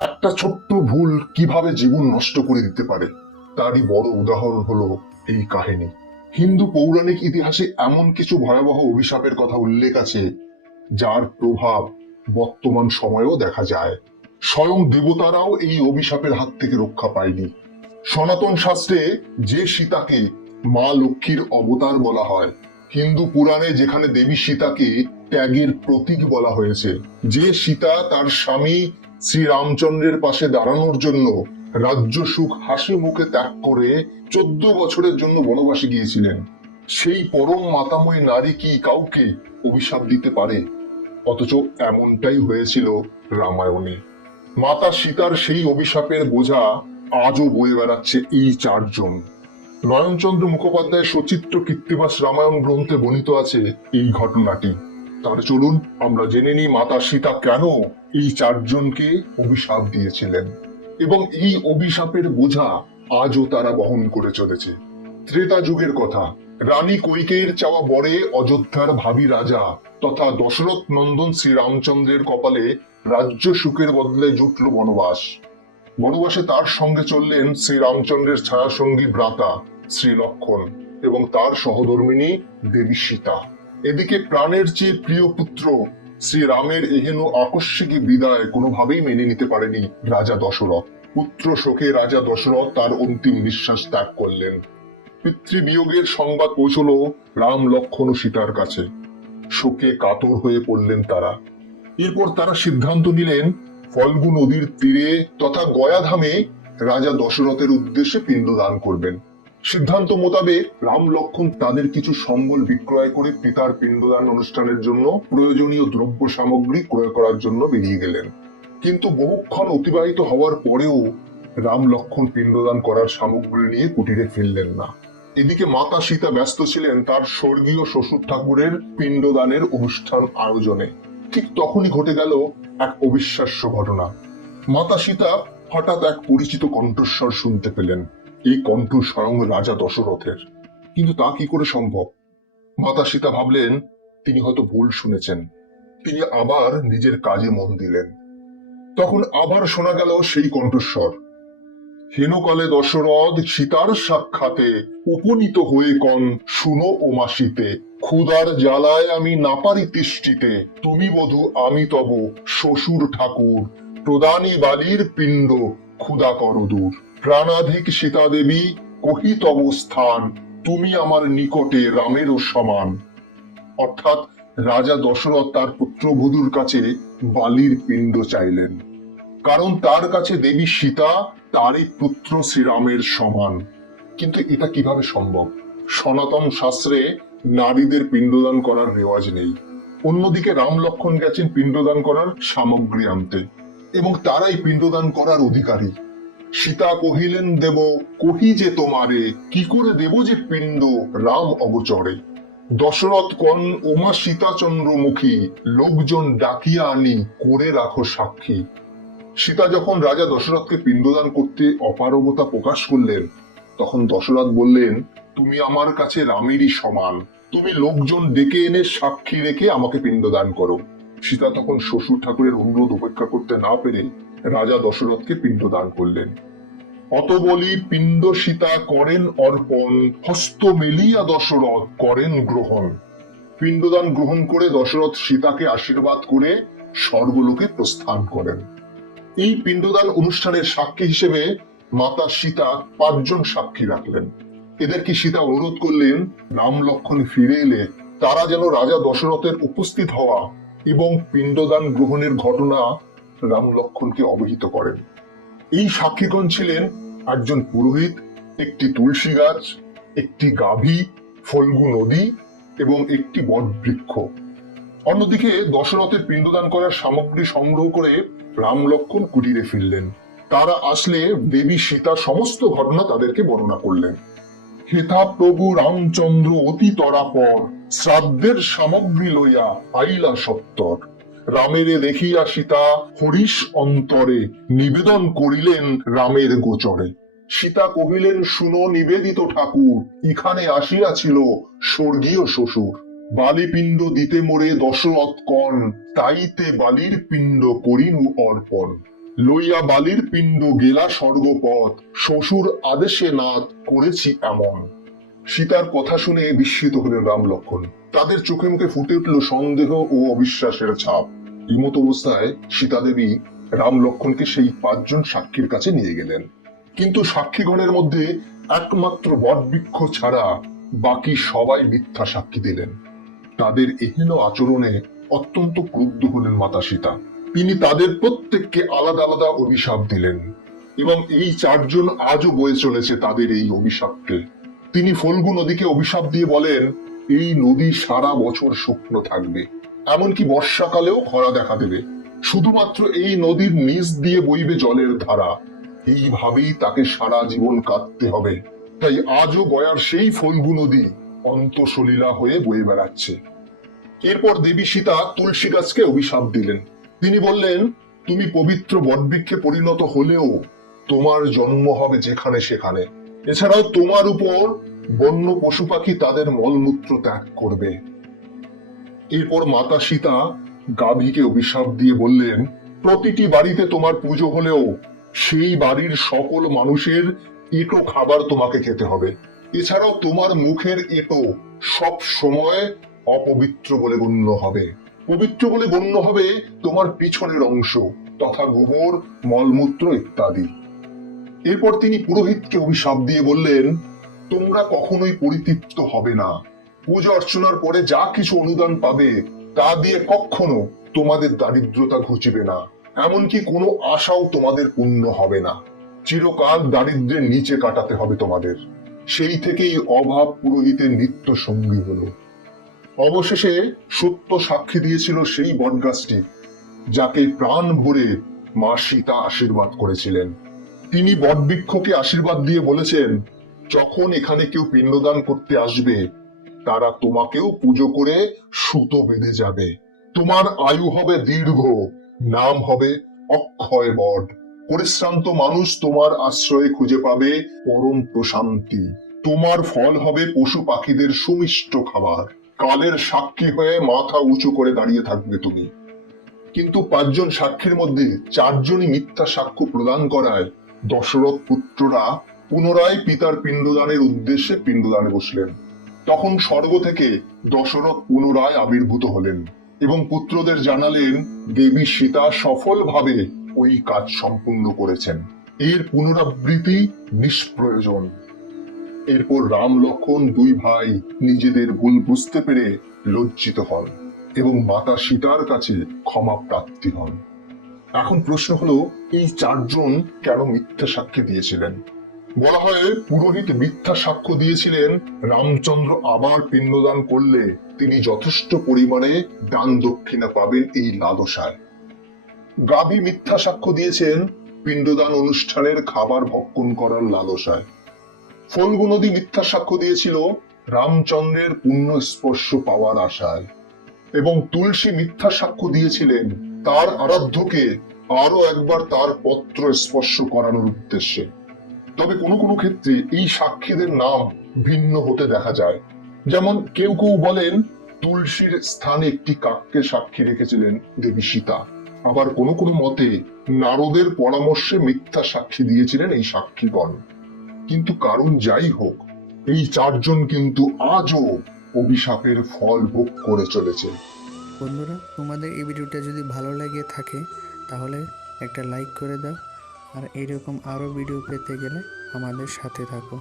একটা ছোট্ট ভুল কীভাবে জীবন নষ্ট করে দিতে পারে, তারই বড় উদাহরণ হলো এই কাহিনী। হিন্দু পৌরাণিক ইতিহাসে এমন কিছু ভয়াবহ অভিশাপের কথা উল্লেখ আছে, যার প্রভাব বর্তমান সময়েও দেখা যায়। স্বয়ং দেবতারাও এই অভিশাপের হাত থেকে রক্ষা পায়নি। সনাতন শাস্ত্রে যে সীতাকে মা লক্ষ্মীর অবতার বলা হয়, হিন্দু পুরাণে যেখানে দেবী সীতাকে ত্যাগের প্রতীক বলা হয়েছে, যে সীতা তার স্বামী শ্রী রামচন্দ্রের পাশে দাঁড়ানোর জন্য রাজ্য সুখ হাসি মুখে ত্যাগ করে চোদ্দ বছরের জন্য বনবাসে গিয়েছিলেন। সেই পরম মাতাময়ী নারী কি কাউকে অভিশাপ দিতে পারে? অথচ এমনটাই হয়েছিল রামায়ণে। মাতা সীতার সেই অভিশাপের বোঝা আজও বয়ে বেড়াচ্ছে এই চারজন। নয়নচন্দ্র মুখোপাধ্যায়ের সচিত্র কৃত্তিবাস রামায়ণ গ্রন্থে বর্ণিত আছে এই ঘটনাটি। তাহলে চলুন আমরা জেনে নিই মাতা সীতা কেন এই চারজনকে অভিশাপ দিয়েছিলেন। এবং এই অভিশাপের বোঝা আজও তারা বহন করে চলেছে। ত্রেতা যুগের কথা, রানী কৈকেয়ীর চাওয়া বরে অযোধ্যার ভাবি রাজা তথা দশরথ নন্দন শ্রীরামচন্দ্রের কপালে রাজ্য সুখের বদলে জুটল বনবাস। বনবাসে তার সঙ্গে চললেন শ্রীরামচন্দ্রের ছায়াসঙ্গী ভ্রাতা শ্রী লক্ষণ এবং তার সহধর্মিনী দেবী সীতা। এদিকে প্রাণের চেয়ে প্রিয় পুত্র শ্রীরামের এহেন আকস্মিক বিদায় কোনোভাবেই মেনে নিতে পারেনি রাজা দশরথ। পুত্র শোকে রাজা দশরথ তার অন্তিম নিঃশ্বাস ত্যাগ করলেন। পিতৃবিয়োগের সংবাদ পৌঁছল রাম লক্ষণ ও সীতার কাছে। শোকে কাতর হয়ে পড়লেন তারা। এরপর তারা সিদ্ধান্ত নিলেন, ফল্গু নদীর তীরে তথা গয়াধামে রাজা দশরথের উদ্দেশ্যে পিণ্ডদান করবেন। সিদ্ধান্ত মোতাবেক রাম লক্ষণ তাদের কিছু সম্বল বিক্রয় করে পিতার পিণ্ডদান অনুষ্ঠানের জন্য প্রয়োজনীয় দ্রব্য সামগ্রী ক্রয় করার জন্য বেরিয়ে গেলেন। কিন্তু বহুক্ষণ অতিবাহিত হওয়ার পরেও রাম লক্ষণ পিণ্ডদান করার সামগ্রী নিয়ে কুটিরে ফিরলেন না। এদিকে মাতা সীতা ব্যস্ত ছিলেন তার স্বর্গীয় শ্বশুর ঠাকুরের পিণ্ডদানের অনুষ্ঠান আয়োজনে। ঠিক তখনই ঘটে গেল এক অবিশ্বাস্য ঘটনা। মাতা সীতা হঠাৎ এক পরিচিত কণ্ঠস্বর শুনতে পেলেন। এই কণ্ঠ স্বয়ং রাজা দশরথের। কিন্তু তা কি করে সম্ভব? মাতা সীতা ভাবলেন, তিনি হয়তো ভুল শুনেছেন। তিনি আবার নিজের কাজে মন দিলেন। তখন আবার শোনা গেল সেই কণ্ঠস্বর। হেনকালে দশরথ সীতার সাক্ষাতে উপনীত হয়ে কন, শুনো ও মাসিতে ক্ষুদার জ্বালায় আমি না পারি তিষ্ঠিতে। তুমি বধু, আমি তব শ্বশুর ঠাকুর। প্রদানী বালির পিণ্ড ক্ষুদা কর দূর। প্রাণাধিক সীতা দেবী কহি তব স্থান, তুমি আমার নিকটে রামেরও সমান। অর্থাৎ রাজা দশরথ তার পুত্রবধূর কাছে বালির পিণ্ড চাইলেন। কারণ তার কাছে দেবী সীতা, তারই পুত্র শ্রীরামের সমান। কিন্তু এটা কীভাবে সম্ভব? সনাতন শাস্ত্রে নারীদের পিণ্ডদান করার রেওয়াজ নেই। অন্যদিকে রাম লক্ষণ গেছেন পিণ্ডদান করার সামগ্রী আনতে। এবং তারাই পিণ্ডদান করার অধিকারী। সীতা কহিলেন, দেব, কহি যে তোমারে, কি করে দেব যে পিণ্ড রাম অগচরে? দশরথ কন ওমা সীতা চন্দ্রমুখী লোকজন ডাকিয়া আনি, করে রাখো সাক্ষী। সীতা যখন রাজা দশরথকে পিণ্ডদান করতে অপারগতা প্রকাশ করলেন, তখন দশরথ বললেন, তুমি আমার কাছে রামেরই সমান। তুমি লোকজন ডেকে এনে সাক্ষী রেখে আমাকে পিণ্ডদান করো। সীতা তখন শ্বশুর ঠাকুরের অনুরোধ উপেক্ষা করতে না পেরে রাজা দশরথকে পিণ্ডদান করলেন। অত বলি পিণ্ড সীতা করেন অর্পণ, হস্ত মেলিয়া দশরথ করেন গ্রহণ। পিণ্ডদান গ্রহণ করে দশরথ সীতাকে আশীর্বাদ করে স্বর্গলোকে প্রস্থান করেন। এই পিণ্ডদান অনুষ্ঠানের সাক্ষী হিসেবে মাতা সীতা পাঁচজন সাক্ষী রাখলেন। এদেরকে সীতা অনুরোধ করলেন? রাম লক্ষণ ফিরে এলে তারা যেন রাজা দশরথের উপস্থিত হওয়া এবং পিণ্ডদান গ্রহণের ঘটনা রাম লক্ষণকে অবহিত করেন। এই সাক্ষীগণ ছিলেন একজন পুরোহিত, একটি তুলসী গাছ, একটি গাভী, ফল্গু নদী এবং একটি বটবৃক্ষ। অন্যদিকে দশরথের পিণ্ডদান করার সামগ্রী সংগ্রহ করে রাম লক্ষণ কুটিরে ফিরলেন। তারা আসলে দেবী সীতা সমস্ত ঘটনা তাদেরকে বর্ণনা করলেন। হেথা প্রভু রামচন্দ্র অতি তরাপর, শ্রাদ্ধের সামগ্রী লইয়া আইলা সত্তর। রামেরে দেখিয়া সীতা হরিশ অন্তরে নিবেদন করিলেন রামের গোচরে। সীতা কহিলেন, শুনো, নিবেদিত ঠাকুর ইখানে আসিয়াছিল স্বর্গীয় শ্বশুর। বালিপিণ্ড দিতে মোরে দশরথ কন, তাইতে বালির পিণ্ড করিনু অর্পণ। লইয়া বালির পিণ্ড গেলা স্বর্গপথ, শ্বশুর আদেশে নাথ করেছি এমন। সীতার কথা শুনে বিস্মিত হলেন রাম লক্ষণ তাদের চোখে মুখে ফুটে উঠল সন্দেহ ও অবিশ্বাসের ছাপ। ইমত অবস্থায় সীতা দেবী রাম লক্ষণকে সেই পাঁচজন সাক্ষীর কাছে নিয়ে গেলেন। কিন্তু সাক্ষীগণের মধ্যে একমাত্র বটবৃক্ষ ছাড়া বাকি সবাই মিথ্যা সাক্ষী দিলেন। তাদের এহেন আচরণে অত্যন্ত ক্রুদ্ধ হলেন মাতা সীতা। তিনি তাদের প্রত্যেককে আলাদা আলাদা অভিশাপ দিলেন এবং এই চারজন আজও বয়ে চলেছে তাদের এই অভিশাপকে। তিনি ফল্গু নদীকে অভিশাপ দিয়ে বলেন এই নদী সারা বছর শুকনো থাকবে। এমনকি বর্ষাকালেও খরা দেখা দেবে। শুধুমাত্র এই নদীর নিচ দিয়ে বইবে জলের ধারা। এইভাবেই তাকে সারা জীবন কাটতে হবে। তাই আজও গয়ার সেই ফল্গু নদী অন্তঃসলীলা হয়ে বয়ে বেড়াচ্ছে। এরপর দেবী সীতা তুলসী গাছকে অভিশাপ দিলেন। তিনি বললেন, তুমি পবিত্র বটবৃক্ষে পরিণত হলেও তোমার জন্ম হবে যেখানে সেখানে। এছাড়াও তোমার উপর বন্য পশু পাখি তাদের মলমূত্র ত্যাগ করবে। এরপর মাতা সীতা গাভীকে অভিশাপ দিয়ে বললেন, প্রতিটি বাড়িতে তোমার পুজো হলেও সেই বাড়ির সকল মানুষের এটো খাবার তোমাকে খেতে হবে। এছাড়াও তোমার মুখের এটো সব সময় অপবিত্র বলে গণ্য হবে। পবিত্র বলে গণ্য হবে তোমার পিছনের অংশ তথা গোবর, মলমূত্র ইত্যাদি। এরপর তিনি পুরোহিতকে অভিশাপ দিয়ে বললেন তোমরা কখনোই পরিতৃপ্ত হবে না। পূজা অর্চনার পরে যা কিছু অনুদান পাবে, তা দিয়ে কখনো তোমাদের দারিদ্রতা ঘুচিবে না। এমনকি কোনো আশাও তোমাদের পূর্ণ হবে না। চিরকাল দারিদ্র্যের নিচে কাটাতে হবে তোমাদের। সেই থেকেই অভাব পুরোহিতের নিত্য সঙ্গী হলো। অবশেষে সত্য সাক্ষী দিয়েছিল সেই বটগাছটি, যাকে প্রাণ ভরে মা সীতা আশীর্বাদ করেছিলেন। তিনি বটবৃক্ষকে আশীর্বাদ দিয়ে বলেছেন যখন এখানে কেউ পিণ্ডদান করতে আসবে, তারা তোমাকেও পুজো করে সুতো বেঁধে যাবে। তোমার আয়ু হবে দীর্ঘ, নাম হবে অক্ষয় বট। পরিশ্রান্ত মানুষ তোমার আশ্রয়ে খুঁজে পাবে পরম প্রশান্তি। তোমার ফল হবে পশু পাখিদের সুমিষ্ট খাবার। কালের সাক্ষী হয়ে মাথা উঁচু করে দাঁড়িয়ে থাকবে তুমি। কিন্তু পাঁচজন সাক্ষীর মধ্যে চারজনই মিথ্যা সাক্ষ্য প্রদান করায় দশরথ পুত্ররা পুনরায় পিতার পিণ্ডদানের উদ্দেশ্যে পিণ্ডদানে বসলেন। তখন স্বর্গ থেকে দশরথ পুনরায় আবির্ভূত হলেন এবং পুত্রদের জানালেন, দেবী সীতা সফলভাবে ওই কাজ সম্পূর্ণ করেছেন। এর পুনরাবৃত্তি নিষ্প্রয়োজন এরপর রাম লক্ষণ দুই ভাই নিজেদের ভুল বুঝতে পেরে লজ্জিত হন এবং মাতা সীতার কাছে ক্ষমা প্রাপ্তি হন। এখন প্রশ্ন হলো, এই চারজন কেন মিথ্যা সাক্ষী দিয়েছিলেন? বলা হয় পুরোহিত মিথ্যা সাক্ষ্য দিয়েছিলেন, রামচন্দ্র আবার পিণ্ডদান করলে তিনি যথেষ্ট পরিমাণে দান দক্ষিণা পাবেন এই লালসায় গাভী মিথ্যা সাক্ষ্য দিয়েছেন পিণ্ডদান অনুষ্ঠানের খাবার ভক্ষণ করার লালসায় ফল্গু নদী মিথ্যা সাক্ষ্য দিয়েছিল রামচন্দ্রের পুণ্য স্পর্শ পাওয়ার আশায়। এবং তুলসী মিথ্যা সাক্ষ্য দিয়েছিলেন তার আরাধ্যকে আরও একবার তার পত্র স্পর্শ করানোর উদ্দেশ্যে। তবে কোনো কোনো ক্ষেত্রে এই সাক্ষীদের নাম ভিন্ন হতে দেখা যায়। যেমন কেউ কেউ বলেন, তুলসীর স্থানে একটি কাককে সাক্ষী রেখেছিলেন দেবী সীতা। আবার কোনো কোনো মতে নারদের পরামর্শে মিথ্যা সাক্ষী দিয়েছিলেন এই সাক্ষীগণ। কিন্তু কারণ যাই হোক, এই চারজন কিন্তু আজও অভিশাপের ফল ভোগ করে চলেছে। বন্ধুরা, তোমাদের এই ভিডিওটা যদি ভালো লাগে থাকে, তাহলে একটা লাইক করে দাও। আর এরকম আরও ভিডিও পেতে গেলে আমাদের সাথে থাকো।